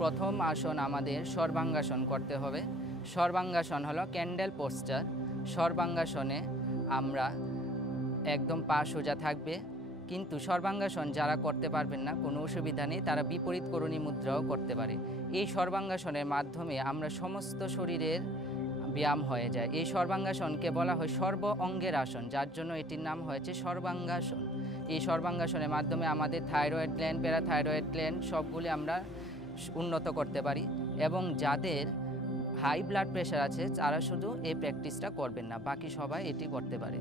প্রথম আসন আমাদের সর্বাঙ্গাসন করতে হবে। সর্বাঙ্গাসন হলো ক্যান্ডেল পোস্টার। সর্বাঙ্গাসনে আমরা একদম পা সোজা থাকবে, কিন্তু সর্বাঙ্গাসন যারা করতে পারবেন না কোনো অসুবিধা নেই, তারা বিপরীত করণী মুদ্রাও করতে পারে। এই সর্বাঙ্গাসনের মাধ্যমে আমরা সমস্ত শরীরের ব্যায়াম হয়ে যায়। এই সর্বাঙ্গাসনকে বলা হয় সর্ব অঙ্গের আসন, যার জন্য এটির নাম হয়েছে সর্বাঙ্গাসন। এই সর্বাঙ্গাসনের মাধ্যমে আমাদের থাইরয়েড গ্ল্যান্ড, প্যারাথাইরয়েড গ্ল্যান্ড সবগুলি আমরা উন্নত করতে পারি। এবং যাদের হাই ব্লাড প্রেশার আছে তারা শুধু এই প্র্যাকটিসটা করবেন না, বাকি সবাই এটি করতে পারে।